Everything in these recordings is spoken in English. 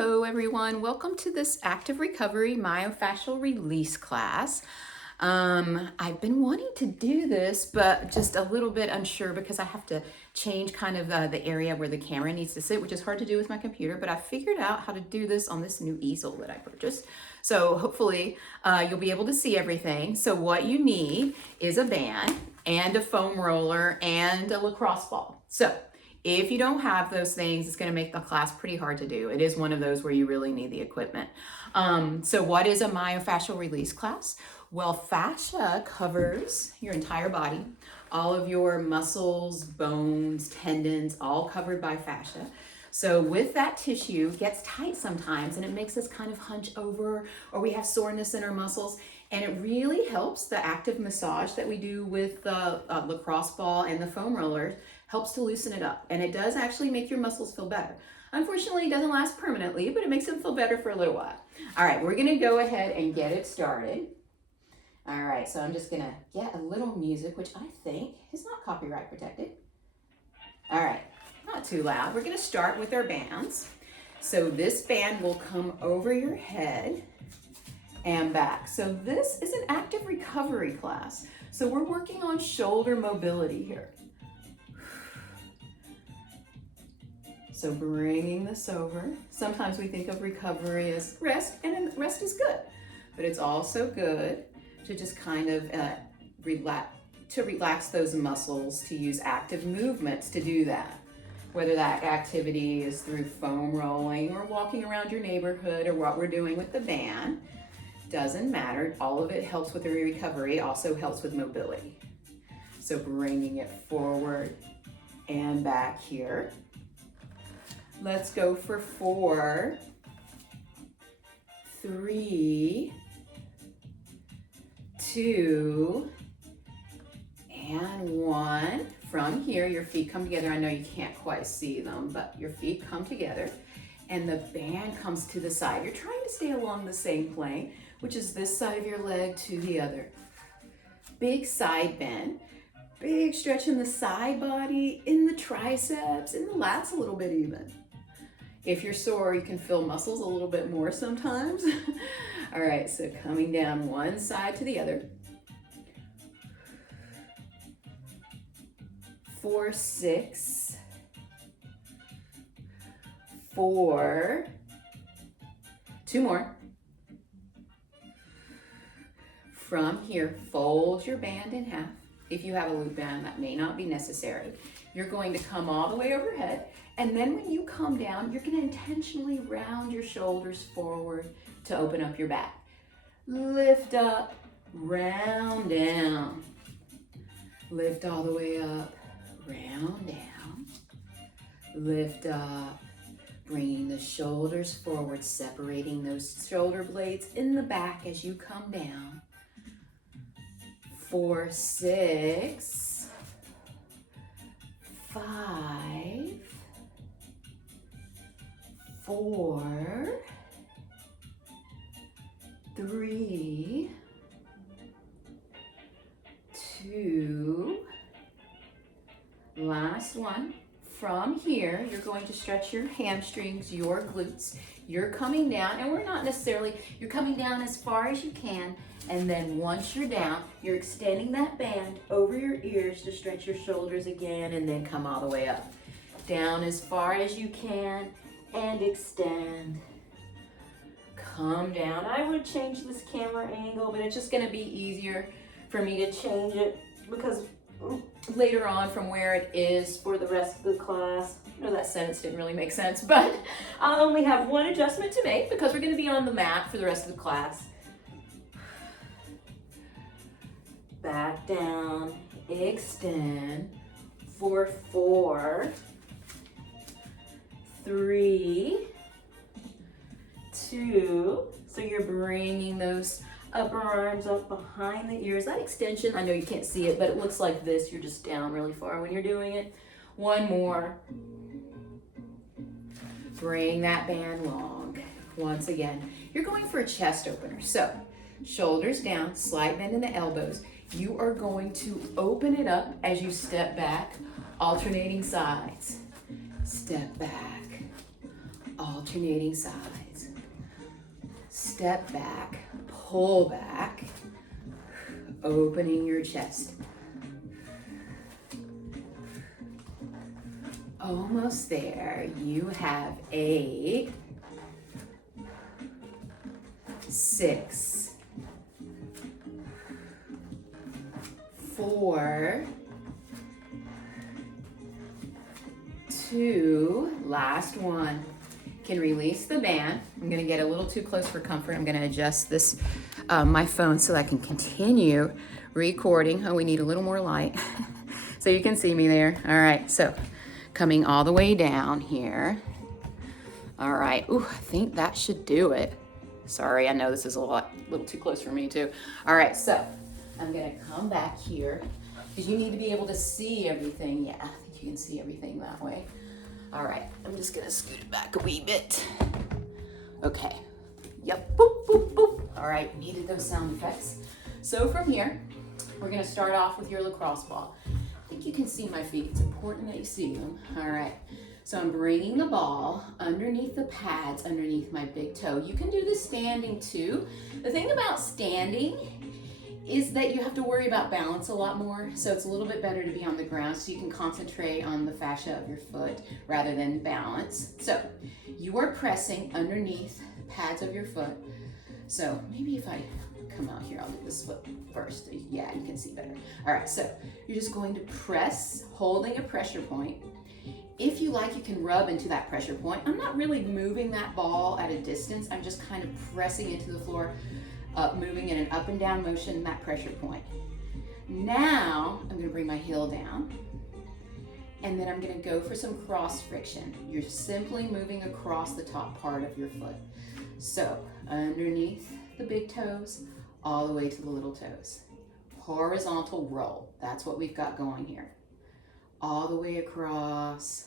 Hello everyone, welcome to this Active Recovery Myofascial Release class. I've been wanting to do this, but just a little bit unsure because I have to change kind of the area where the camera needs to sit, which is hard to do with my computer, but I figured out how to do this on this new easel that I purchased. So hopefully you'll be able to see everything. So what you need is a band and a foam roller and a lacrosse ball. So if you don't have those things, it's going to make the class pretty hard to do. It is one of those where you really need the equipment. So what is a myofascial release class? Well, fascia covers your entire body, all of your muscles, bones, tendons, all covered by fascia. So with that tissue, it gets tight sometimes and it makes us kind of hunch over, or we have soreness in our muscles. And it really helps the active massage that we do with the lacrosse ball and the foam rollers, helps to loosen it up. And it does actually make your muscles feel better. Unfortunately, it doesn't last permanently, but it makes them feel better for a little while. All right, we're gonna go ahead and get it started. All right, so I'm just gonna get a little music, which I think is not copyright protected. All right, not too loud. We're gonna start with our bands. So this band will come over your head and back. So this is an active recovery class. So we're working on shoulder mobility here. So bringing this over. Sometimes we think of recovery as rest, and rest is good, but it's also good to just kind of relax those muscles, to use active movements to do that. Whether that activity is through foam rolling or walking around your neighborhood or what we're doing with the band, doesn't matter. All of it helps with the recovery, also helps with mobility. So bringing it forward and back here. Let's go for 4, 3, 2, and 1. From here, your feet come together. I know you can't quite see them, but your feet come together and the band comes to the side. You're trying to stay along the same plane, which is this side of your leg to the other. Big side bend, big stretch in the side body, in the triceps, in the lats a little bit even. If you're sore, you can feel muscles a little bit more sometimes. All right, so coming down one side to the other. 4, 6, 4, 2 more. From here, fold your band in half. If you have a loop band, that may not be necessary. You're going to come all the way overhead, and then when you come down, you're going to intentionally round your shoulders forward to open up your back. Lift up, round down. Lift all the way up, round down. Lift up, bringing the shoulders forward, separating those shoulder blades in the back as you come down. 4, 6, 5, 4, 3, 2, last one. From here, you're going to stretch your hamstrings, your glutes. You're coming down, and you're coming down as far as you can, and then once you're down, you're extending that band over your ears to stretch your shoulders again, and then come all the way up. Down as far as you can, and extend. Come down. I would change this camera angle, but it's just gonna be easier for me to change it because later on from where it is for the rest of the class. I know that sentence didn't really make sense, but I'll only have one adjustment to make because we're going to be on the mat for the rest of the class. Back down, extend for 4, 3, 2. So you're bringing those upper arms up behind the ears. That extension, I know you can't see it, but it looks like this. You're just down really far when you're doing it. One more. Bring that band long. Once again, you're going for a chest opener. So shoulders down, slight bend in the elbows. You are going to open it up as you step back, alternating sides. Step back, alternating sides. Step back, pull back, opening your chest. Almost there. You have 8, 6, 4, 2, last one. Can release the band. I'm gonna get a little too close for comfort. I'm gonna adjust this, my phone so I can continue recording. Oh, we need a little more light so you can see me there. All right, so coming all the way down here. All right, ooh, I think that should do it. Sorry, I know this is a little too close for me too. All right, so I'm gonna come back here because you need to be able to see everything. Yeah, I think you can see everything that way. All right, I'm just gonna scoot it back a wee bit. Okay, yep, boop, boop, boop. All right, needed those sound effects. So from here, we're gonna start off with your lacrosse ball. I think you can see my feet. It's important that you see them. All right, so I'm bringing the ball underneath the pads, underneath my big toe. You can do this standing too. The thing about standing is that you have to worry about balance a lot more. So it's a little bit better to be on the ground so you can concentrate on the fascia of your foot rather than balance. So you are pressing underneath the pads of your foot. So maybe if I come out here, I'll do this foot first. Yeah, you can see better. All right, so you're just going to press, holding a pressure point. If you like, you can rub into that pressure point. I'm not really moving that ball at a distance. I'm just kind of pressing into the floor, moving in an up and down motion in that pressure point. Now, I'm gonna bring my heel down, and then I'm gonna go for some cross friction. You're simply moving across the top part of your foot. So, underneath the big toes, all the way to the little toes. Horizontal roll, that's what we've got going here. All the way across.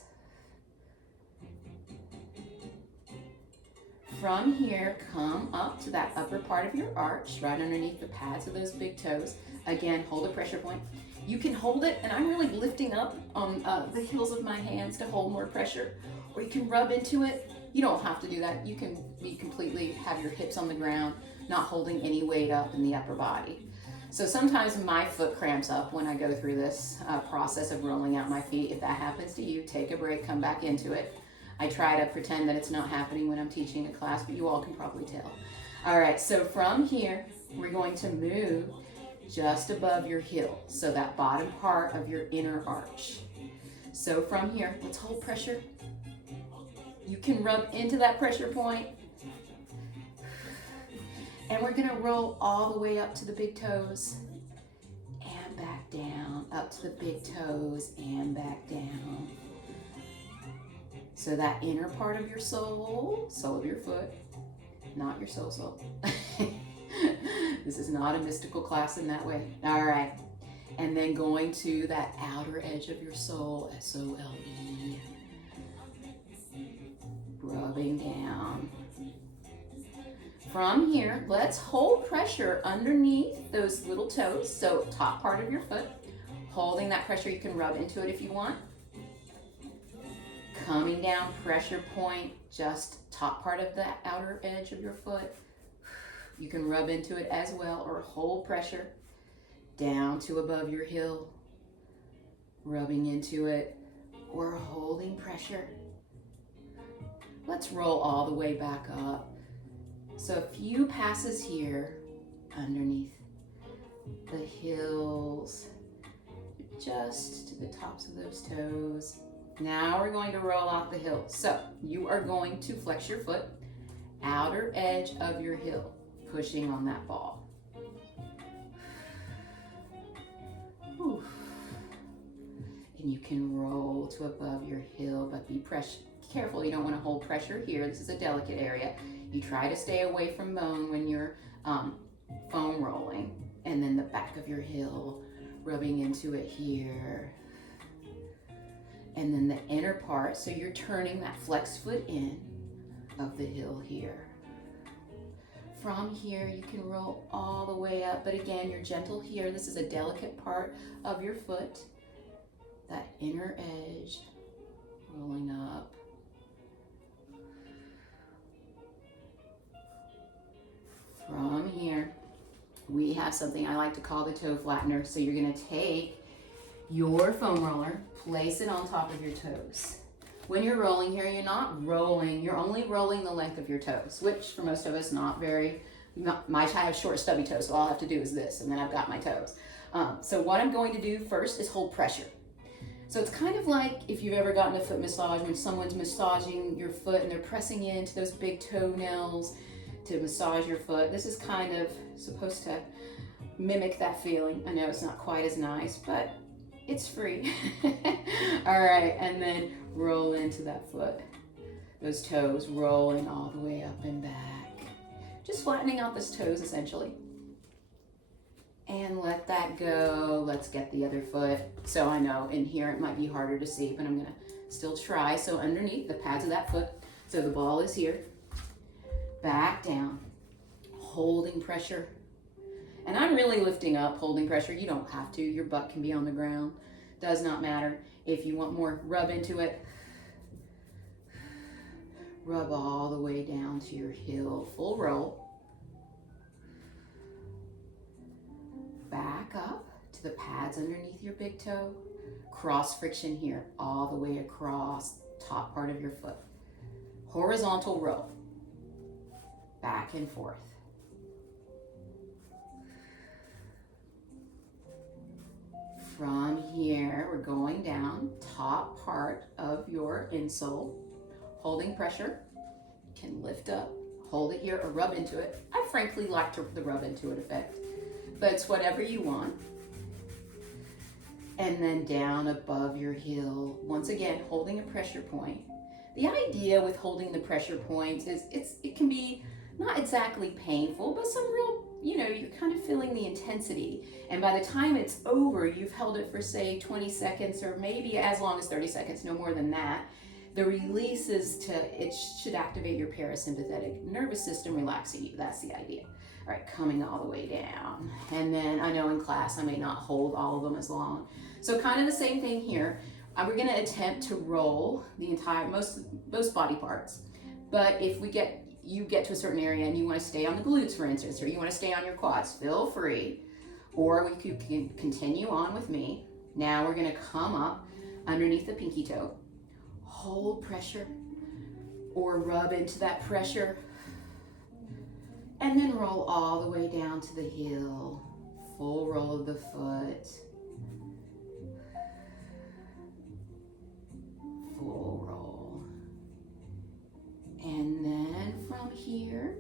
From here, come up to that upper part of your arch, right underneath the pads of those big toes. Again, hold a pressure point. You can hold it, and I'm really lifting up on the heels of my hands to hold more pressure, or you can rub into it. You don't have to do that. You can be completely, have your hips on the ground, not holding any weight up in the upper body. So sometimes my foot cramps up when I go through this process of rolling out my feet. If that happens to you, take a break, come back into it. I try to pretend that it's not happening when I'm teaching a class, but you all can probably tell. All right, so from here, we're going to move just above your heel, so that bottom part of your inner arch. So from here, let's hold pressure. You can rub into that pressure point. And we're gonna roll all the way up to the big toes and back down, up to the big toes and back down. So that inner part of your sole of your foot, not your sole. This is not a mystical class in that way. All right. And then going to that outer edge of your sole, S-O-L-E. Rubbing down. From here, let's hold pressure underneath those little toes, so top part of your foot. Holding that pressure, you can rub into it if you want. Coming down, pressure point, just top part of the outer edge of your foot. You can rub into it as well, or hold pressure down to above your heel, rubbing into it, or holding pressure. Let's roll all the way back up. So a few passes here underneath the heels, just to the tops of those toes. Now we're going to roll off the heel. So you are going to flex your foot, outer edge of your heel, pushing on that ball. Whew. And you can roll to above your heel, but be careful. You don't want to hold pressure here. This is a delicate area. You try to stay away from bone when you're foam rolling. And then the back of your heel, rubbing into it here. And then the inner part, so you're turning that flexed foot in of the heel here. From here, you can roll all the way up, but again, you're gentle here. This is a delicate part of your foot. That inner edge, rolling up. have something I like to call the toe flattener. So you're gonna take your foam roller, place it on top of your toes. When you're rolling here, you're not rolling, you're only rolling the length of your toes, which for most of us I have short stubby toes, so all I have to do is this, and then I've got my toes. So what I'm going to do first is hold pressure. So it's kind of like if you've ever gotten a foot massage when someone's massaging your foot and they're pressing into those big toenails to massage your foot. This is kind of supposed to mimic that feeling. I know it's not quite as nice, but it's free. All right, and then roll into that foot. Those toes rolling all the way up and back. Just flattening out those toes essentially. And let that go. Let's get the other foot. So I know in here it might be harder to see, but I'm gonna still try. So underneath the pads of that foot, so the ball is here, back down, holding pressure. And I'm really lifting up, holding pressure. You don't have to, your butt can be on the ground. Does not matter. If you want more, rub into it. Rub all the way down to your heel, full roll. Back up to the pads underneath your big toe. Cross friction here, all the way across top part of your foot. Horizontal row. Back and forth. From here, we're going down, top part of your insole, holding pressure. You can lift up, hold it here, or rub into it. I frankly like the rub into it effect, but it's whatever you want. And then down above your heel, once again, holding a pressure point. The idea with holding the pressure points is it can be not exactly painful, but some real, you're kind of feeling the intensity. And by the time it's over, you've held it for say 20 seconds or maybe as long as 30 seconds, no more than that. The release it should activate your parasympathetic nervous system, relaxing you. That's the idea. All right, coming all the way down. And then I know in class I may not hold all of them as long. So kind of the same thing here. We're gonna attempt to roll the entire, most body parts. But if you get to a certain area and you wanna stay on the glutes, for instance, or you wanna stay on your quads, feel free. Or we can continue on with me. Now we're gonna come up underneath the pinky toe, hold pressure, or rub into that pressure, and then roll all the way down to the heel, full roll of the foot, full roll. And then from here,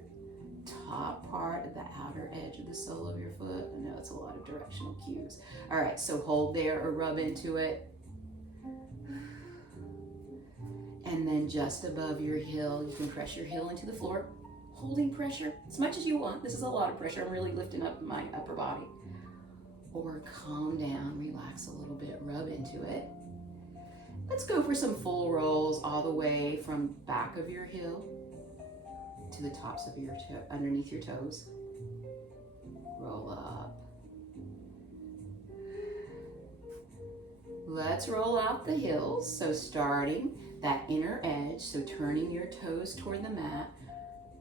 top part of the outer edge of the sole of your foot. I know it's a lot of directional cues. All right, so hold there or rub into it. And then just above your heel, you can press your heel into the floor, holding pressure as much as you want. This is a lot of pressure. I'm really lifting up my upper body. Or calm down, relax a little bit, rub into it. Let's go for some full rolls all the way from back of your heel to the tops of your toe, underneath your toes. Roll up. Let's roll out the heels. So starting that inner edge, so turning your toes toward the mat,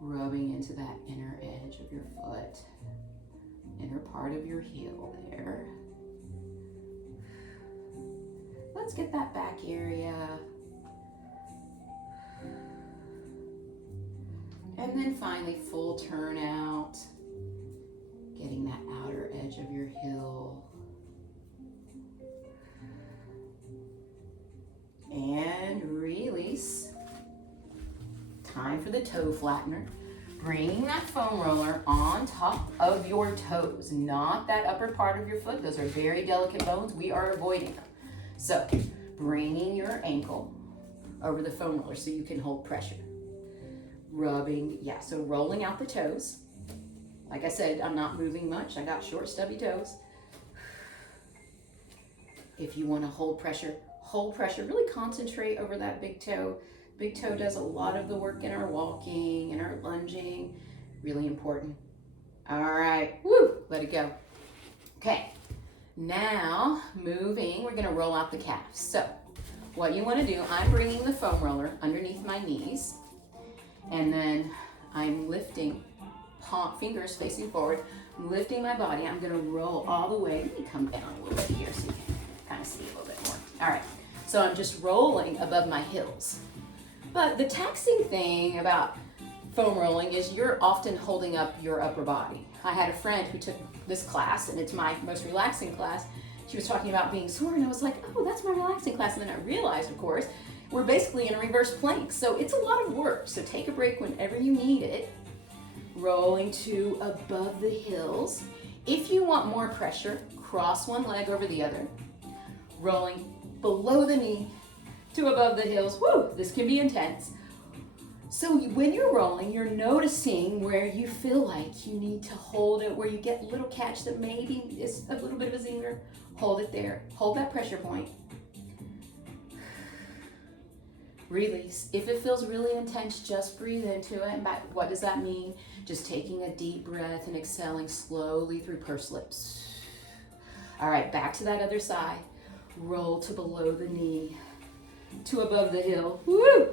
rubbing into that inner edge of your foot, inner part of your heel there. Let's get that back area. And then finally, full turn out, getting that outer edge of your heel. And release. Time for the toe flattener. Bringing that foam roller on top of your toes, not that upper part of your foot. Those are very delicate bones. We are avoiding them. So bringing your ankle over the foam roller so you can hold pressure. Rubbing, so rolling out the toes. Like I said, I'm not moving much. I got short, stubby toes. If you want to hold pressure. Really concentrate over that big toe. Big toe does a lot of the work in our walking and our lunging. Really important. All right, woo, let it go. Okay, now moving, we're gonna roll out the calves. So what you wanna do, I'm bringing the foam roller underneath my knees, and then I'm lifting palm, fingers facing forward, lifting my body. I'm gonna roll all the way. Let me come down a little bit here so you can kind of see a little bit more. All right, so I'm just rolling above my heels. But the taxing thing about foam rolling is you're often holding up your upper body. I had a friend who took this class, and it's my most relaxing class. She was talking about being sore, and I was like, oh, that's my relaxing class. And then I realized, of course, we're basically in a reverse plank. So it's a lot of work. So take a break whenever you need it. Rolling to above the heels. If you want more pressure, cross one leg over the other. Rolling below the knee to above the heels. Woo, this can be intense. So when you're rolling, you're noticing where you feel like you need to hold it, where you get a little catch that maybe is a little bit of a zinger. Hold it there. Hold that pressure point. Release. If it feels really intense, just breathe into it. And back. What does that mean? Just taking a deep breath and exhaling slowly through pursed lips. All right, back to that other side. Roll to below the knee, to above the heel. Woo!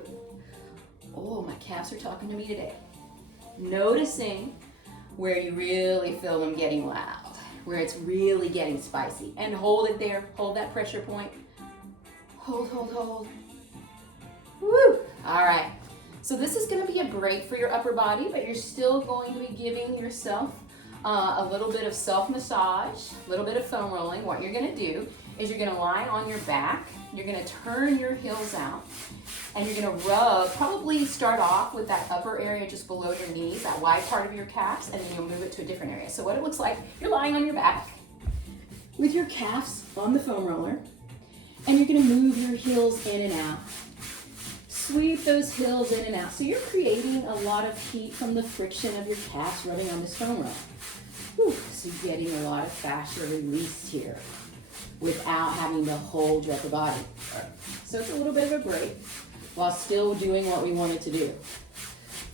Oh, my calves are talking to me today. Noticing where you really feel them getting loud, where it's really getting spicy. And hold it there. Hold that pressure point. Hold, hold, hold. Woo! All right. So this is going to be a break for your upper body, but you're still going to be giving yourself a little bit of self-massage, a little bit of foam rolling. What you're going to do is you're going to lie on your back. You're going to turn your heels out, and you're going to rub, probably start off with that upper area just below your knees, that wide part of your calves, and then you'll move it to a different area. So what it looks like, you're lying on your back with your calves on the foam roller, and you're going to move your heels in and out. Sweep those heels in and out. So you're creating a lot of heat from the friction of your calves rubbing on this foam roller. Whew. So you're getting a lot of fascia released here without having to hold your upper body. So it's a little bit of a break while still doing what we wanted to do.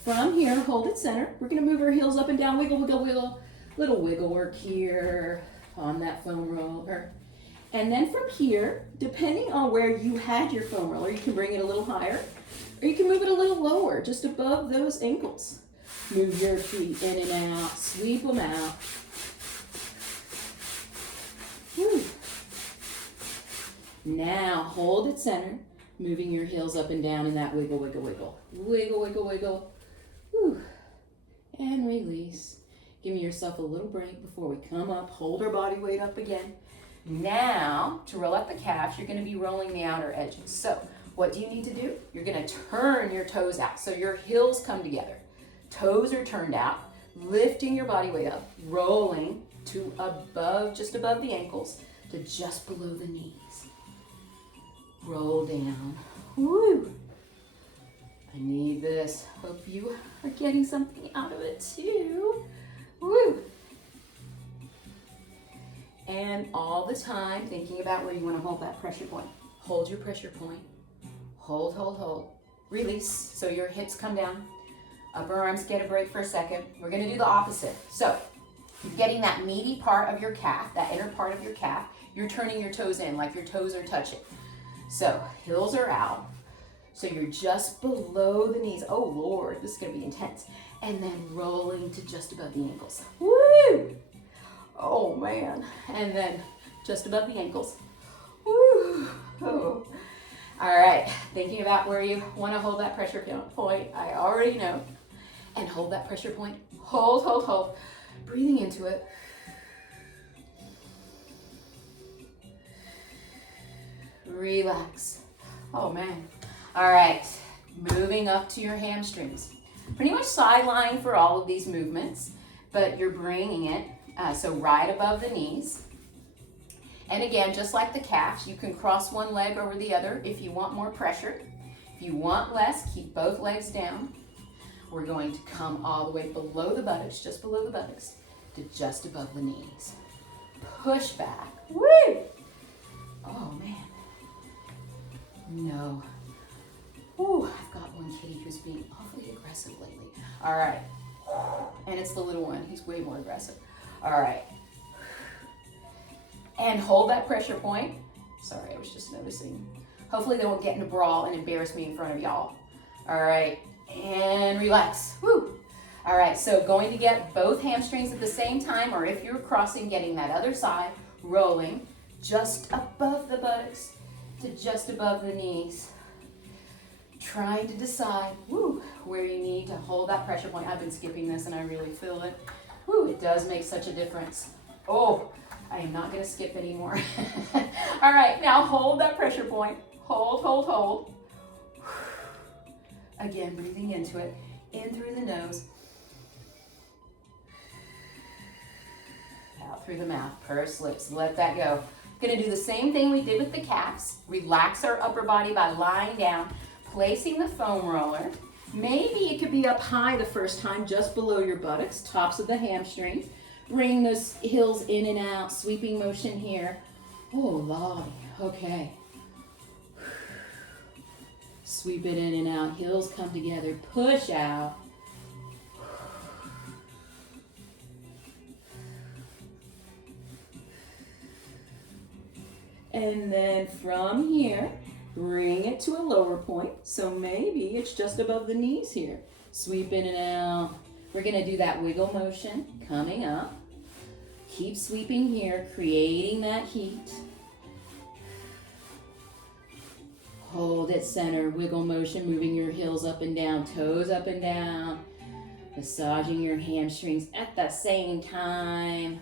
From here, hold it center. We're going to move our heels up and down, wiggle, wiggle, wiggle. Little wiggle work here on that foam roller. And then from here, depending on where you had your foam roller, you can bring it a little higher, or you can move it a little lower, just above those ankles. Move your feet in and out, sweep them out. Whew. Now hold it center, moving your heels up and down in that wiggle, wiggle, wiggle. Wiggle, wiggle, wiggle. Whew. And release. Giving yourself a little break before we come up, hold our body weight up again. Now, to roll up the calves, you're going to be rolling the outer edges. So, what do you need to do? You're going to turn your toes out. So your heels come together. Toes are turned out, lifting your body weight up, rolling to above, just above the ankles, to just below the knees. Roll down. Woo! I need this. Hope you are getting something out of it too. Woo! And all the time thinking about where you want to hold that pressure point. Hold your pressure point. Hold, hold, hold. Release, so your hips come down. Upper arms get a break for a second. We're going to do the opposite. So, you're getting that meaty part of your calf, that inner part of your calf. You're turning your toes in, like your toes are touching. So, heels are out. So you're just below the knees. Oh, Lord, this is going to be intense. And then rolling to just above the ankles. Woo! Oh, man. And then just above the ankles. Woo! Oh. All right. Thinking about where you want to hold that pressure point. I already know. And hold that pressure point. Hold, hold, hold. Breathing into it. Relax. Oh, man. All right. Moving up to your hamstrings. Pretty much sideline for all of these movements, but you're bringing it so right above the knees. And again, just like the calves, you can cross one leg over the other if you want more pressure. If you want less, keep both legs down. We're going to come all the way below the buttocks, just below the buttocks, to just above the knees. Push back. Woo! Oh, man. No. Ooh, I've got one kitty who's being awfully aggressive lately. All right. And it's the little one. He's way more aggressive. All right. And hold that pressure point. Sorry, I was just noticing. Hopefully they won't get in a brawl and embarrass me in front of y'all. All right. And relax. Woo. All right, so going to get both hamstrings at the same time, or if you're crossing, getting that other side, rolling just above the buttocks to just above the knees. Trying to decide, where you need to hold that pressure point. I've been skipping this and I really feel it. It does make such a difference. Oh, I am not gonna skip anymore. All right, now hold that pressure point. Hold, hold, hold. Again, breathing into it, in through the nose, out through the mouth, pursed lips, let that go. Gonna do the same thing we did with the calves. Relax our upper body by lying down, placing the foam roller. Maybe it could be up high the first time, just below your buttocks, tops of the hamstrings. Bring those heels in and out, sweeping motion here. Oh, Lord, okay. Sweep it in and out, heels come together, push out. And then from here, bring it to a lower point. So maybe it's just above the knees here. Sweep in and out. We're gonna do that wiggle motion coming up. Keep sweeping here, creating that heat. Hold at center, wiggle motion, moving your heels up and down, toes up and down. Massaging your hamstrings at the same time.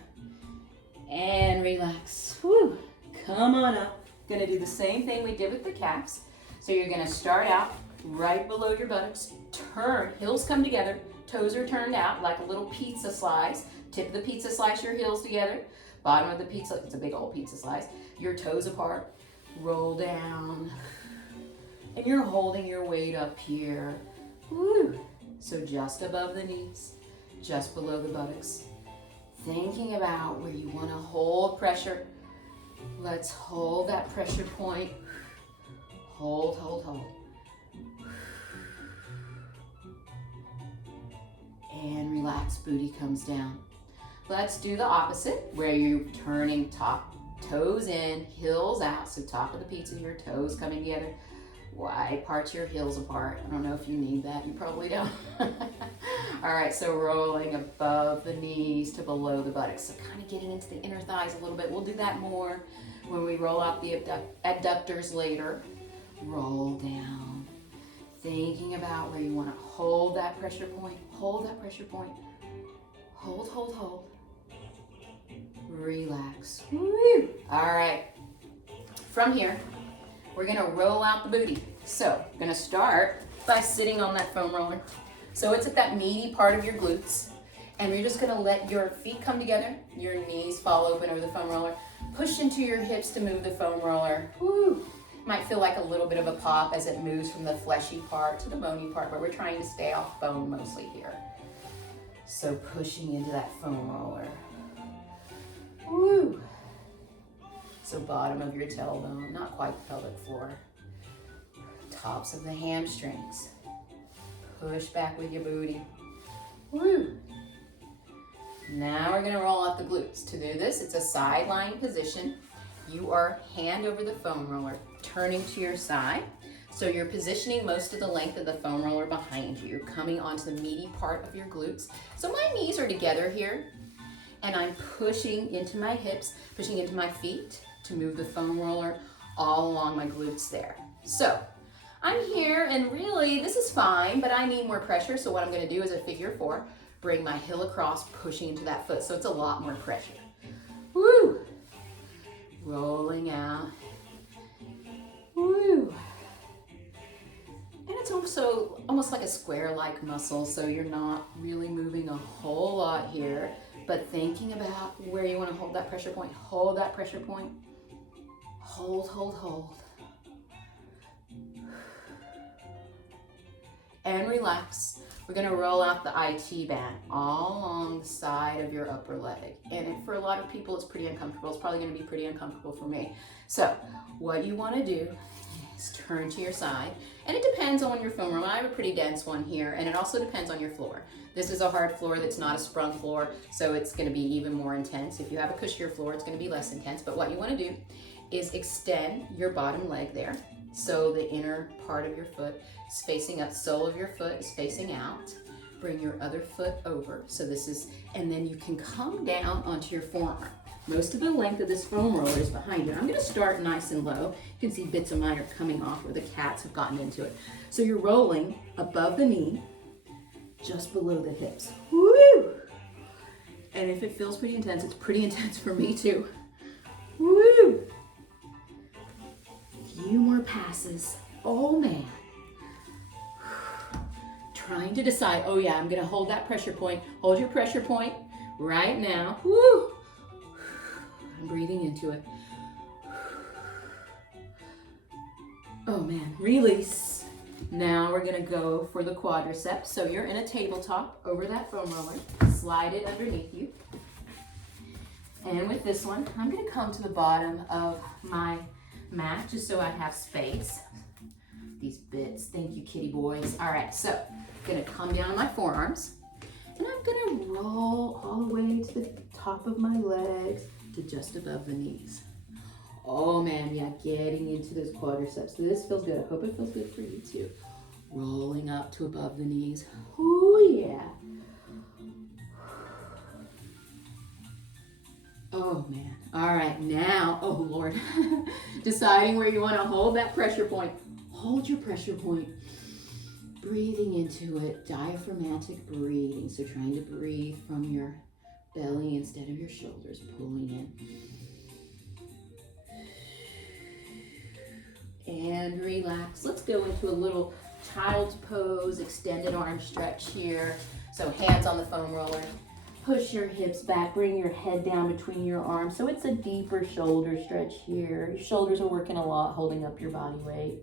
And relax. Whew. Come on up. Gonna do the same thing we did with the calves. So you're gonna start out right below your buttocks. Turn, heels come together, toes are turned out like a little pizza slice. Tip of the pizza slice, your heels together. Bottom of the pizza, it's a big old pizza slice. Your toes apart, roll down. And you're holding your weight up here. Woo. So just above the knees, just below the buttocks. Thinking about where you wanna hold pressure. Let's hold that pressure point. Hold, hold, hold. And relax, booty comes down. Let's do the opposite, where you're turning top, toes in, heels out. So top of the pizza, your toes coming together. Wide part your heels apart. I don't know if you need that, you probably don't. All right, so rolling above the knees to below the buttocks. So kind of getting into the inner thighs a little bit. We'll do that more when we roll out the adductors later. Roll down. Thinking about where you want to hold that pressure point. Hold that pressure point. Hold, hold, hold. Relax. Woo. All right. From here, we're gonna roll out the booty. So, gonna start by sitting on that foam roller. So it's at that meaty part of your glutes. And you're just gonna let your feet come together, your knees fall open over the foam roller. Push into your hips to move the foam roller. Woo! Might feel like a little bit of a pop as it moves from the fleshy part to the bony part, but we're trying to stay off bone mostly here. So pushing into that foam roller. Woo! So bottom of your tailbone, not quite the pelvic floor. Tops of the hamstrings. Push back with your booty. Woo! Now we're gonna roll out the glutes. To do this, it's a side lying position. You are hand over the foam roller, turning to your side. So you're positioning most of the length of the foam roller behind you, coming onto the meaty part of your glutes. So my knees are together here, and I'm pushing into my hips, pushing into my feet to move the foam roller all along my glutes there. So I'm here, and really this is fine, but I need more pressure. So what I'm gonna do is a figure four, bring my heel across, pushing into that foot. So it's a lot more pressure. Woo! Rolling out. Woo! And it's also almost like a square-like muscle, so you're not really moving a whole lot here, but thinking about where you want to hold that pressure point. Hold that pressure point. Hold, hold, hold. And relax. We're gonna roll out the IT band all along the side of your upper leg. And for a lot of people, it's pretty uncomfortable. It's probably gonna be pretty uncomfortable for me. So what you wanna do is turn to your side. And it depends on your foam roller. I have a pretty dense one here, and it also depends on your floor. This is a hard floor that's not a sprung floor, so it's gonna be even more intense. If you have a cushier floor, it's gonna be less intense. But what you wanna do is extend your bottom leg there. So the inner part of your foot is facing up, sole of your foot is facing out. bring your other foot over. So this is, and then you can come down onto your forearm. Most of the length of this foam roller is behind you. I'm gonna start nice and low. You can see bits of mine are coming off where the cats have gotten into it. So you're rolling above the knee, just below the hips. Woo! And if it feels pretty intense, it's pretty intense for me too. Woo! Few more passes. Oh man. Trying to decide, oh yeah, I'm gonna hold that pressure point. Hold your pressure point right now. Woo! I'm breathing into it. Oh man, release. Now we're gonna go for the quadriceps. So you're in a tabletop over that foam roller. Slide it underneath you. And with this one, I'm gonna come to the bottom of my mat just so I have space. These bits, thank you kitty boys. All right, so I'm gonna come down on my forearms and I'm gonna roll all the way to the top of my legs to just above the knees. Oh man, yeah, getting into those quadriceps. This feels good. I hope it feels good for you too. Rolling up to above the knees. Oh yeah. Oh man. All right, now, oh Lord. Deciding where you want to hold that pressure point. Hold your pressure point. Breathing into it, diaphragmatic breathing. So trying to breathe from your belly instead of your shoulders, pulling in. And relax. Let's go into a little child's pose, extended arm stretch here. So hands on the foam roller. Push your hips back, bring your head down between your arms. So it's a deeper shoulder stretch here. Your shoulders are working a lot, holding up your body weight.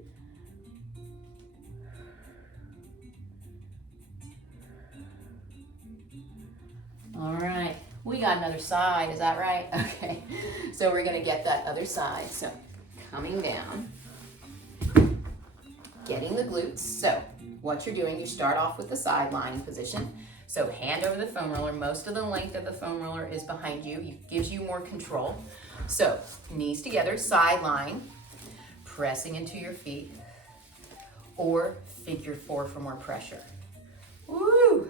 All right, we got another side, is that right? Okay, so we're gonna get that other side. So coming down, getting the glutes. So what you're doing, you start off with the side lying position. So hand over the foam roller. Most of the length of the foam roller is behind you. It gives you more control. So knees together, side lying, pressing into your feet, or figure four for more pressure. Woo!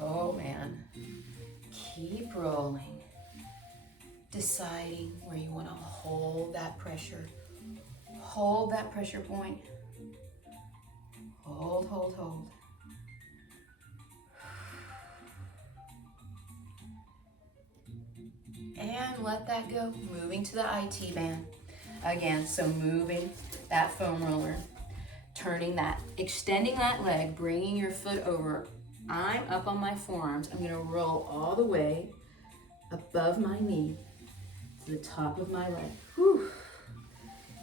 Oh man. Keep rolling. Deciding where you want to hold that pressure. Hold that pressure point. Hold, hold, hold. And let that go. Moving to the IT band. Again, so moving that foam roller. Turning that, extending that leg, bringing your foot over. I'm up on my forearms. I'm gonna roll all the way above my knee to the top of my leg. Whew.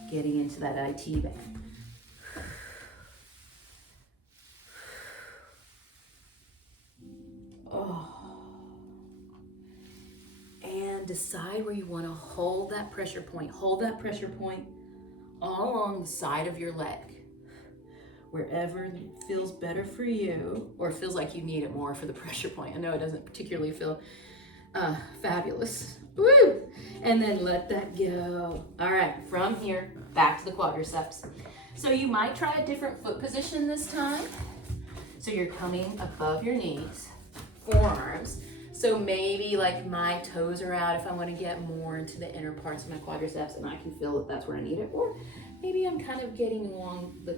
Getting into that IT band. Oh. And decide where you want to hold that pressure point. Hold that pressure point all along the side of your leg. Wherever it feels better for you, or feels like you need it more for the pressure point. I know it doesn't particularly feel fabulous. Woo! And then let that go. All right, from here, back to the quadriceps. So you might try a different foot position this time. So you're coming above your knees, forearms. So maybe like my toes are out if I want to get more into the inner parts of my quadriceps and I can feel that that's where I need it. Or maybe I'm kind of getting along the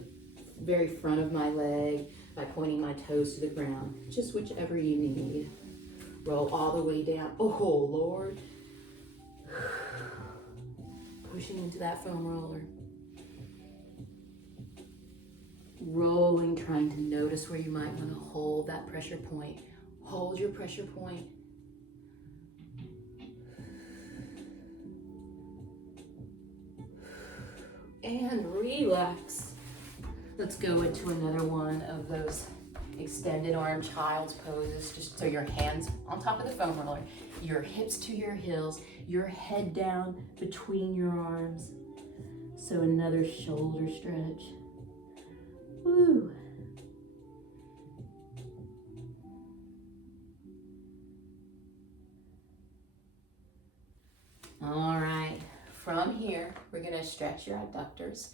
very front of my leg by pointing my toes to the ground. Just whichever you need. Roll all the way down. Oh, Lord. Pushing into that foam roller. Rolling, trying to notice where you might want to hold that pressure point. Hold your pressure point. And relax. Let's go into another one of those extended arm child's poses. Just so your hands on top of the foam roller, your hips to your heels, your head down between your arms. So another shoulder stretch. Woo. All right, from here, we're gonna stretch your adductors.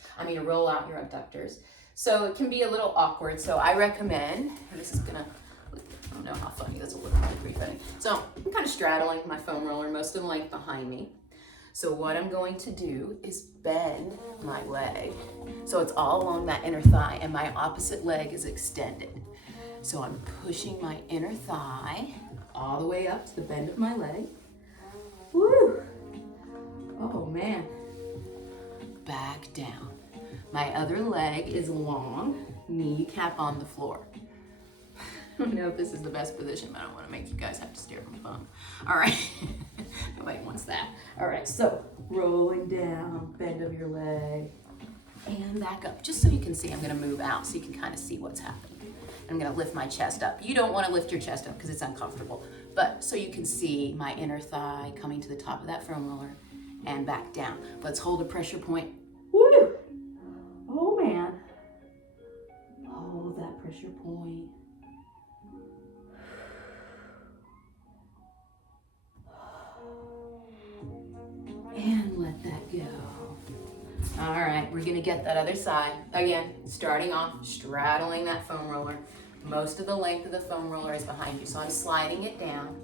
Roll out your adductors. So it can be a little awkward. So I recommend, this is gonna, I don't know how funny this will look, pretty funny. So I'm kind of straddling my foam roller most of the length behind me. So what I'm going to do is bend my leg. So it's all along that inner thigh and my opposite leg is extended. So I'm pushing my inner thigh all the way up to the bend of my leg. Woo! Oh man. Back down. My other leg is long, kneecap on the floor. I don't know if this is the best position, but I don't want to make you guys have to stare at my phone. All right. Nobody wants that. All right, so rolling down, bend of your leg, and back up. Just so you can see, I'm going to move out so you can kind of see what's happening. I'm going to lift my chest up. You don't want to lift your chest up because it's uncomfortable, but so you can see my inner thigh coming to the top of that foam roller and back down. Let's hold a pressure point. Woo! Oh man. Hold that pressure point. And let that go. All right, we're gonna get that other side. Again, starting off, straddling that foam roller. Most of the length of the foam roller is behind you, so I'm sliding it down.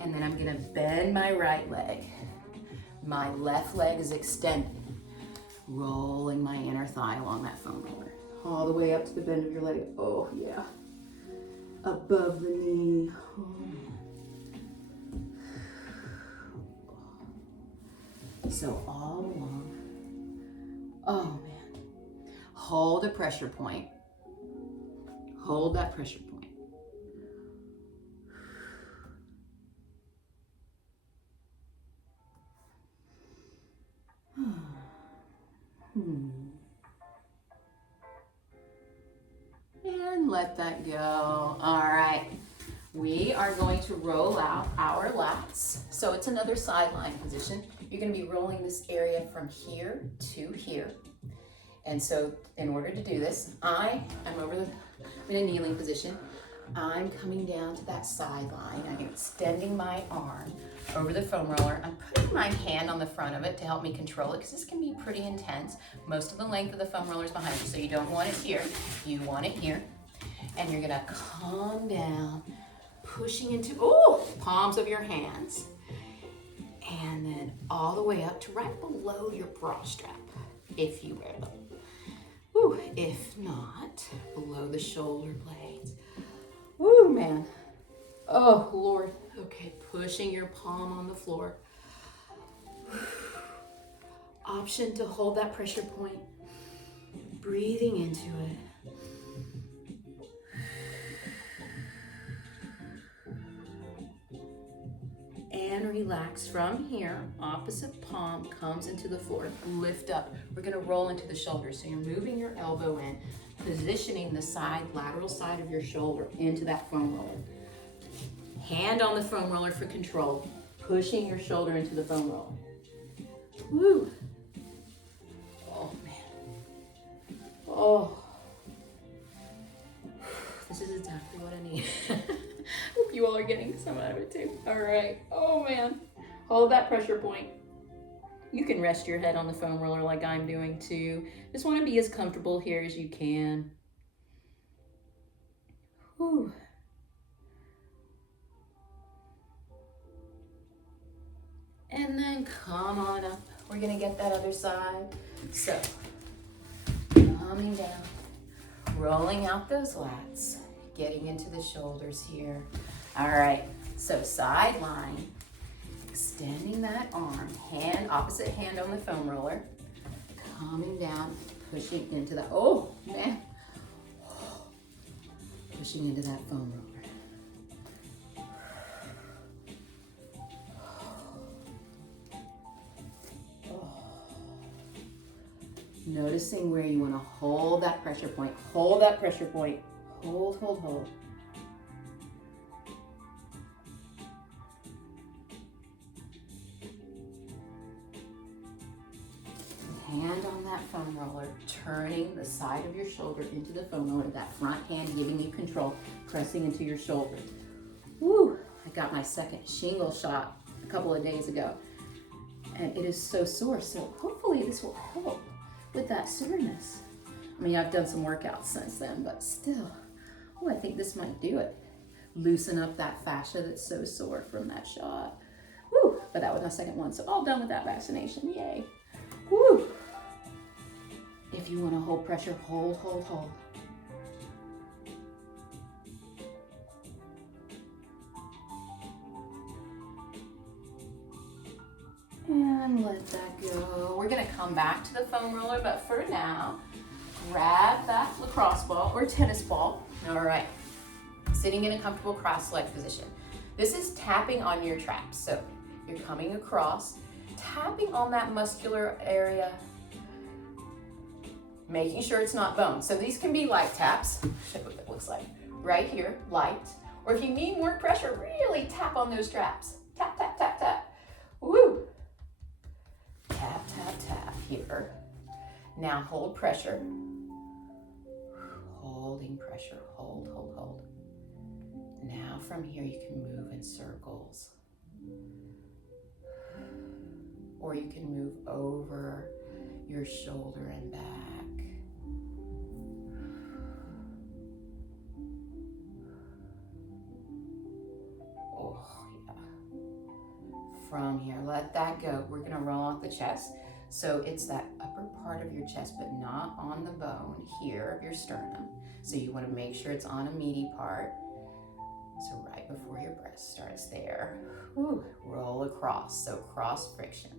And then I'm gonna bend my right leg. My left leg is extended. Rolling my inner thigh along that foam roller. All the way up to the bend of your leg. Oh yeah. Above the knee. Oh man. So all along. Oh man. Hold a pressure point. Hold that pressure point. And let that go. All right. We are going to roll out our lats. So it's another sideline position. You're going to be rolling this area from here to here. And so in order to do this, I'm in a kneeling position. I'm coming down to that sideline. I'm extending my arm over the foam roller. I'm putting my hand on the front of it to help me control it because this can be pretty intense. Most of the length of the foam roller is behind you, so you don't want it here. You want it here. And you're gonna calm down, pushing into, palms of your hands. And then all the way up to right below your bra strap, if you wear them. If not, below the shoulder blades. Ooh, man. Oh, Lord. Okay, pushing your palm on the floor. Option to hold that pressure point. Breathing into it. And relax from here. Opposite palm comes into the floor. Lift up. We're going to roll into the shoulders. So you're moving your elbow in, positioning the lateral side of your shoulder into that foam roller. Hand on the foam roller for control. Pushing your shoulder into the foam roller. Woo. Oh, man. Oh. This is exactly what I need. Hope you all are getting some out of it too. All right. Oh man. Hold that pressure point. You can rest your head on the foam roller like I'm doing too. Just want to be as comfortable here as you can. Whew. And then come on up. We're going to get that other side. So, coming down, rolling out those lats. Getting into the shoulders here. All right, so sideline, extending that arm, opposite hand on the foam roller, coming down, pushing into that, oh man, pushing into that foam roller. Noticing where you want to hold that pressure point, hold that pressure point. Hold, hold, hold. Hand on that foam roller, turning the side of your shoulder into the foam roller, that front hand giving you control, pressing into your shoulder. Woo! I got my second shingle shot a couple of days ago, and it is so sore, so hopefully this will help with that soreness. I mean, I've done some workouts since then, but still, oh, I think this might do it. Loosen up that fascia that's so sore from that shot. Woo, but that was my second one, so all done with that vaccination, yay. Woo. If you want to hold pressure, hold, hold, hold. And let that go. We're gonna come back to the foam roller, but for now, grab that lacrosse ball or tennis ball. All right, sitting in a comfortable cross-legged position. This is tapping on your traps. So you're coming across, tapping on that muscular area, making sure it's not bone. So these can be light taps. Show what that looks like. Right here, light. Or if you need more pressure, really tap on those traps. Tap, tap, tap, tap. Woo! Tap, tap, tap here. Now hold pressure. Holding pressure, hold, hold, hold. Now from here you can move in circles. Or you can move over your shoulder and back. Oh, yeah. From here, let that go. We're gonna roll out the chest. So it's that upper part of your chest, but not on the bone here of your sternum. So you wanna make sure it's on a meaty part. So right before your breast starts there. Whew. Roll across, so cross friction.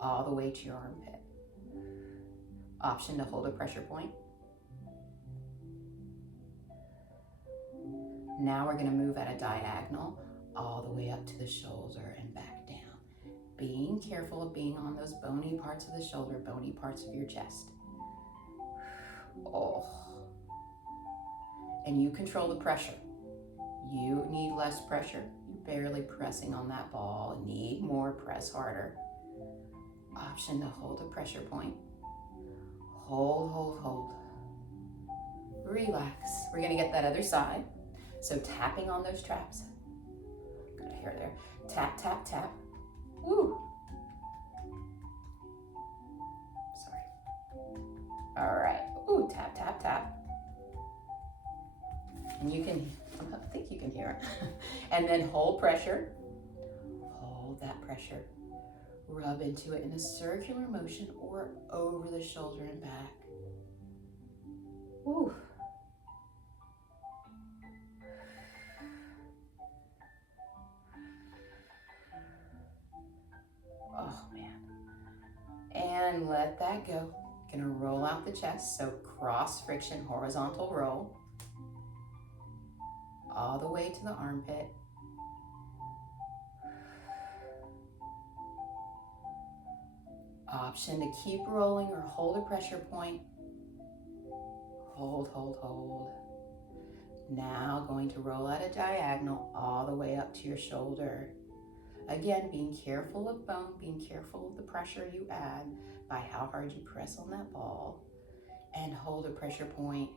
All the way to your armpit. Option to hold a pressure point. Now we're gonna move at a diagonal all the way up to the shoulder and back down. Being careful of being on those bony parts of the shoulder, bony parts of your chest. Oh. And you control the pressure. You need less pressure. You're barely pressing on that ball. Need more, press harder. Option to hold a pressure point. Hold, hold, hold. Relax. We're gonna get that other side. So tapping on those traps. Got a hair there. Tap, tap, tap. Woo. Sorry. All right. Ooh, tap, tap, tap. And you can, I think you can hear it. And then hold pressure. Hold that pressure. Rub into it in a circular motion or over the shoulder and back. Woo. Oh man. And let that go. Gonna roll out the chest, so cross friction, horizontal roll. All the way to the armpit. Option to keep rolling or hold a pressure point. Hold, hold, hold. Now going to roll out a diagonal all the way up to your shoulder. Again, being careful of bone, being careful of the pressure you add by how hard you press on that ball, and hold a pressure point.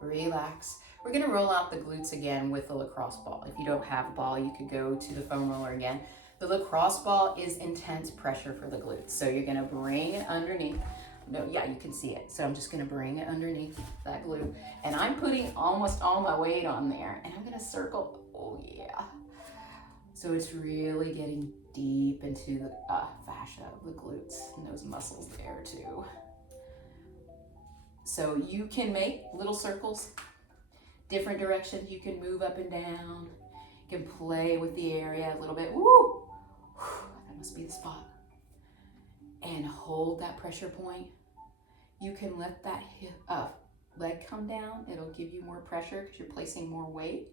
Relax. We're gonna roll out the glutes again with the lacrosse ball. If you don't have a ball, you could go to the foam roller again. The lacrosse ball is intense pressure for the glutes. So you're gonna bring it underneath. No, yeah, you can see it. So I'm just gonna bring it underneath that glute. And I'm putting almost all my weight on there. And I'm gonna circle, oh yeah. So it's really getting deep into the fascia of the glutes and those muscles there too. So you can make little circles, different directions. You can move up and down. You can play with the area a little bit. Woo! That must be the spot. And hold that pressure point. You can let that leg come down. It'll give you more pressure because you're placing more weight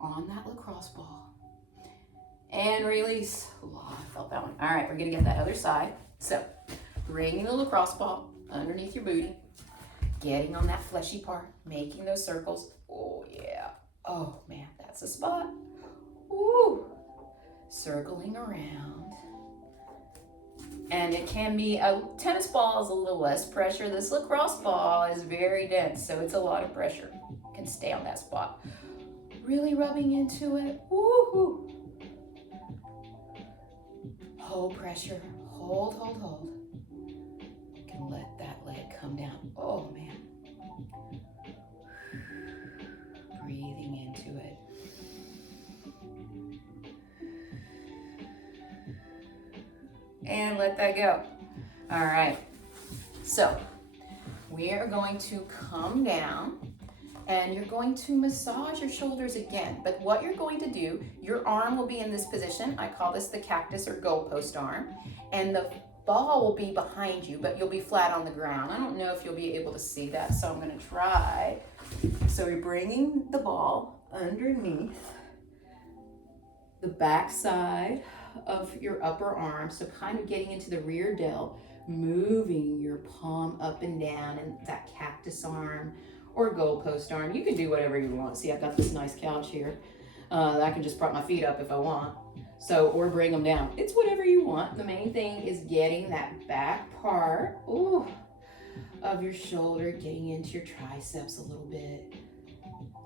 on that lacrosse ball. And release. Oh, I felt that one. All right, we're gonna get that other side. So bringing the lacrosse ball underneath your booty, getting on that fleshy part, making those circles. Oh yeah. Oh man, that's the spot. Woo. Circling around. And it can be, a tennis ball is a little less pressure. This lacrosse ball is very dense, so it's a lot of pressure. You can stay on that spot. Really rubbing into it. Woo-hoo. Hold pressure, Hold, hold, hold. You can let that leg come down. Oh, man. Breathing into it. And let that go. All right. So we are going to come down and you're going to massage your shoulders again. But what you're going to do, your arm will be in this position. I call this the cactus or goalpost arm. And the ball will be behind you, but you'll be flat on the ground. I don't know if you'll be able to see that, so I'm going to try. So you're bringing the ball underneath the back side of your upper arm, so kind of getting into the rear delt, moving your palm up and down in that cactus arm or goalpost arm. You can do whatever you want. See, I've got this nice couch here. I can just prop my feet up if I want. So, or bring them down. It's whatever you want. The main thing is getting that back part of your shoulder, getting into your triceps a little bit.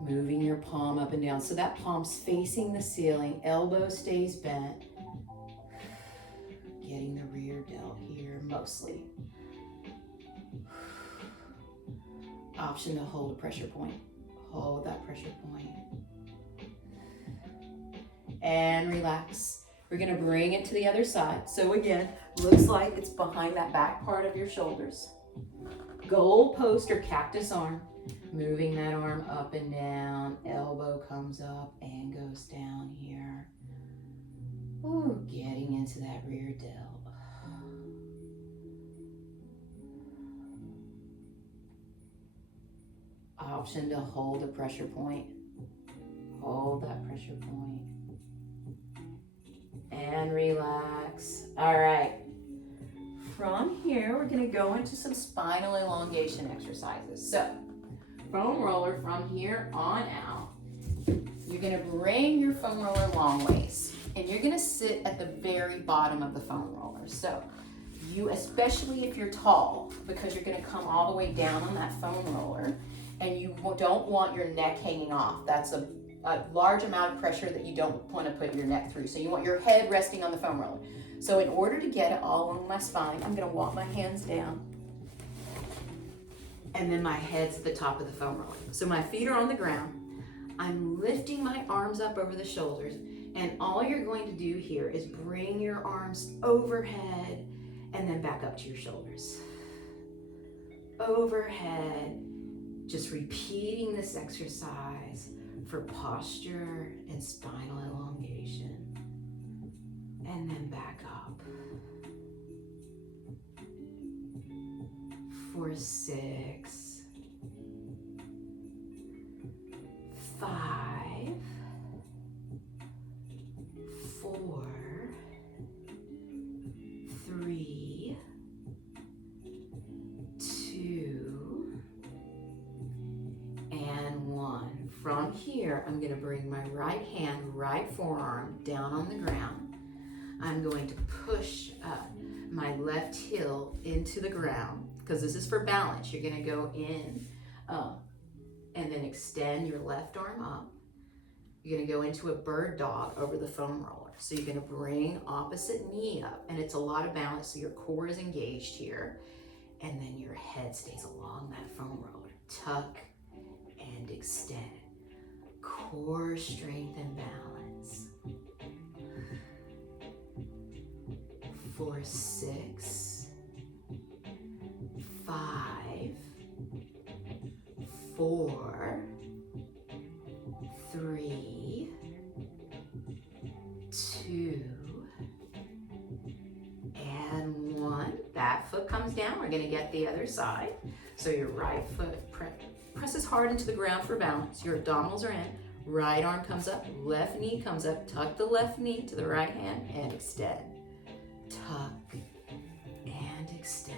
Moving your palm up and down. So that palm's facing the ceiling, elbow stays bent. Getting the rear delt here mostly. Option to hold a pressure point. Hold that pressure point. And relax. We're gonna bring it to the other side. So again, looks like it's behind that back part of your shoulders. Goal post or cactus arm. Moving that arm up and down. Elbow comes up and goes down here. Ooh, getting into that rear delt. Option to hold a pressure point. Hold that pressure point. And relax. All right. From here, we're going to go into some spinal elongation exercises. So, foam roller from here on out. You're going to bring your foam roller long ways. And you're going to sit at the very bottom of the foam roller. So, you, especially if you're tall, because you're going to come all the way down on that foam roller, and you don't want your neck hanging off. That's a large amount of pressure that you don't want to put your neck through. So you want your head resting on the foam roller. So in order to get it all along my spine, I'm going to walk my hands down. And then my head's at the top of the foam roller. So my feet are on the ground. I'm lifting my arms up over the shoulders. And all you're going to do here is bring your arms overhead and then back up to your shoulders. Overhead. Just repeating this exercise for posture and spinal elongation. And then back up. For 6, 5, 4, 3, 2, and 1. From here, I'm going to bring my right hand, right forearm down on the ground. I'm going to push up my left heel into the ground because this is for balance. You're going to go in and then extend your left arm up. You're going to go into a bird dog over the foam roller. So you're going to bring opposite knee up, and it's a lot of balance, so your core is engaged here, and then your head stays along that foam roller. Tuck and extend. Core strength and balance. For 6, 5, 4, 3, 2, and 1. That foot comes down. We're going to get the other side. So your right foot presses hard into the ground for balance. Your abdominals are in. Right arm comes up, left knee comes up. Tuck the left knee to the right hand and extend. Tuck and extend.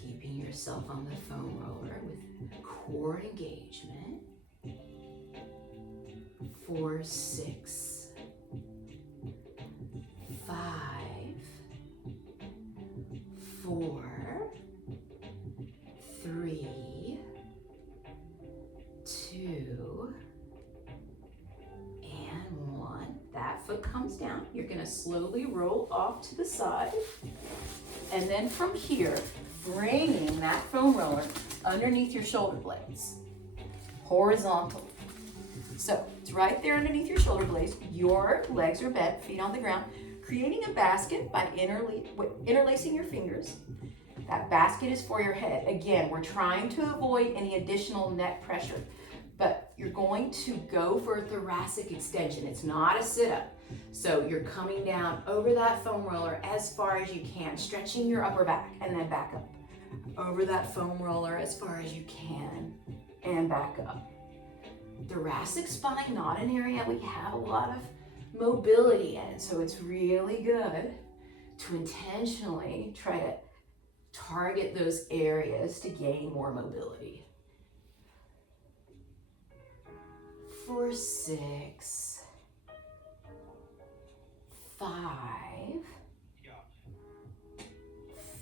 Keeping yourself on the foam roller with core engagement. For 6, 5, 4, 3, 2, and 1. That foot comes down. You're going to slowly roll off to the side. And then from here, bringing that foam roller underneath your shoulder blades, horizontally. So it's right there underneath your shoulder blades. Your legs are bent, feet on the ground, creating a basket by interlacing your fingers. That basket is for your head. Again, we're trying to avoid any additional neck pressure, but you're going to go for a thoracic extension. It's not a sit-up. So you're coming down over that foam roller as far as you can, stretching your upper back and then back up. Over that foam roller as far as you can and back up. Thoracic spine, not an area we have a lot of mobility in, so it's really good to intentionally try to target those areas to gain more mobility. For 6, 5,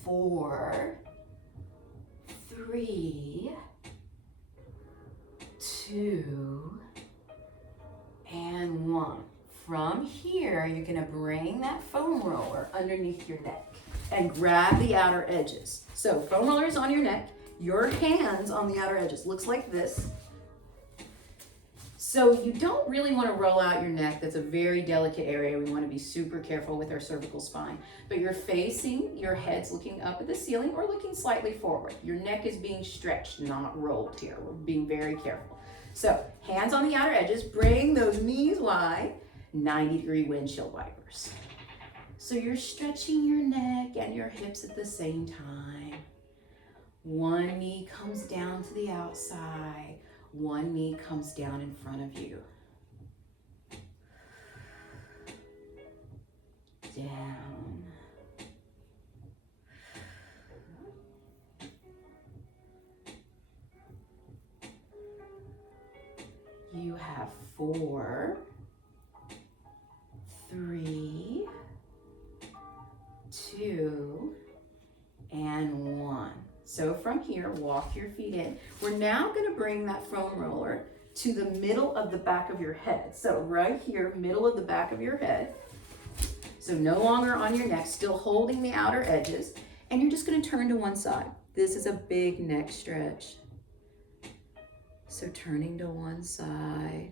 4, 3, 2, and 1. From here, you're gonna bring that foam roller underneath your neck and grab the outer edges. So foam roller is on your neck, your hands on the outer edges. Looks like this. So you don't really want to roll out your neck. That's a very delicate area. We want to be super careful with our cervical spine. But you're facing, your head's looking up at the ceiling or looking slightly forward. Your neck is being stretched, not rolled here. We're being very careful. So hands on the outer edges, bring those knees wide, 90-degree windshield wipers. So you're stretching your neck and your hips at the same time. One knee comes down to the outside. One knee comes down in front of you. Down. You have 4, 3, 2, and 1. So from here, walk your feet in. We're now going to bring that foam roller to the middle of the back of your head. So right here, middle of the back of your head. So no longer on your neck, still holding the outer edges. And you're just going to turn to one side. This is a big neck stretch. So turning to one side.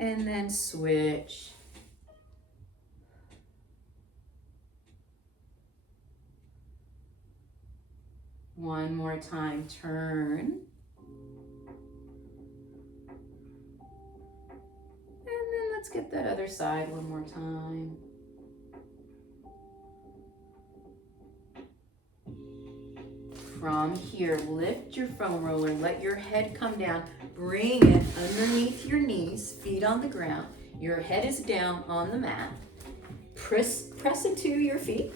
And then switch. One more time, turn. And then let's get that other side one more time. From here, lift your foam roller, let your head come down, bring it underneath your knees, feet on the ground. Your head is down on the mat. Press into your feet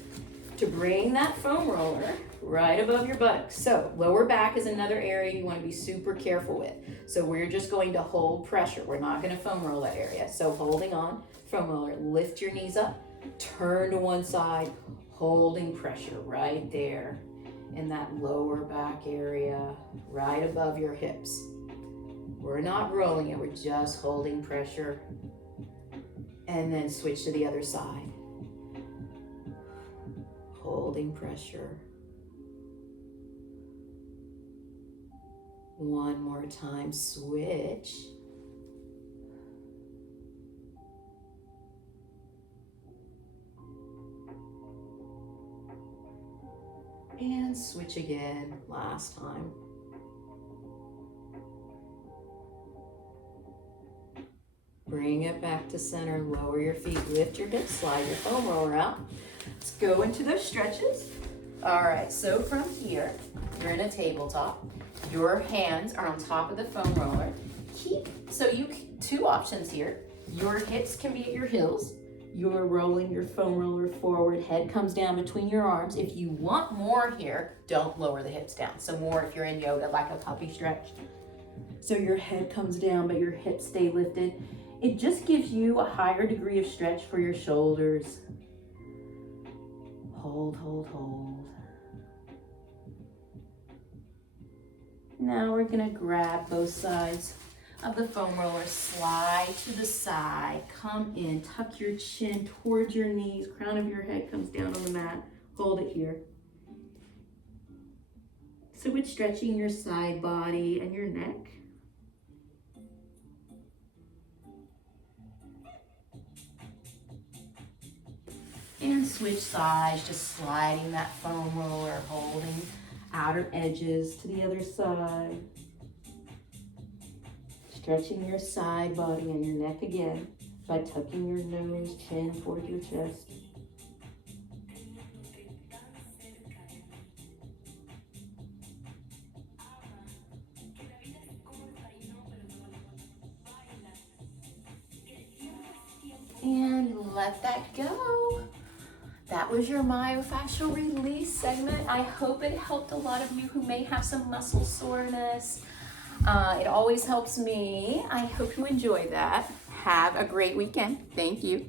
to bring that foam roller right above your buttocks. So lower back is another area you want to be super careful with. So we're just going to hold pressure. We're not going to foam roll that area. So holding on, foam roller, lift your knees up, turn to one side, holding pressure right there in that lower back area, right above your hips. We're not rolling it, we're just holding pressure. And then switch to the other side. Holding pressure. One more time, switch. And switch again, last time. Bring it back to center, lower your feet, lift your hips, slide your foam roller out. Let's go into those stretches. All right, so from here, you're in a tabletop. Your hands are on top of the foam roller. Two options here. Your hips can be at your heels. You're rolling your foam roller forward, head comes down between your arms. If you want more here, don't lower the hips down. So more if you're in yoga, like a puppy stretch. So your head comes down, but your hips stay lifted. It just gives you a higher degree of stretch for your shoulders. Hold, hold, hold. Now we're gonna grab both sides of the foam roller. Slide to the side, come in, tuck your chin towards your knees, crown of your head comes down on the mat. Hold it here. So it's stretching your side body and your neck. And switch sides, just sliding that foam roller, holding outer edges to the other side. Stretching your side body and your neck again by tucking your nose, chin toward your chest. And let that go. That was your myofascial release segment. I hope it helped a lot of you who may have some muscle soreness. It always helps me. I hope you enjoy that. Have a great weekend. Thank you.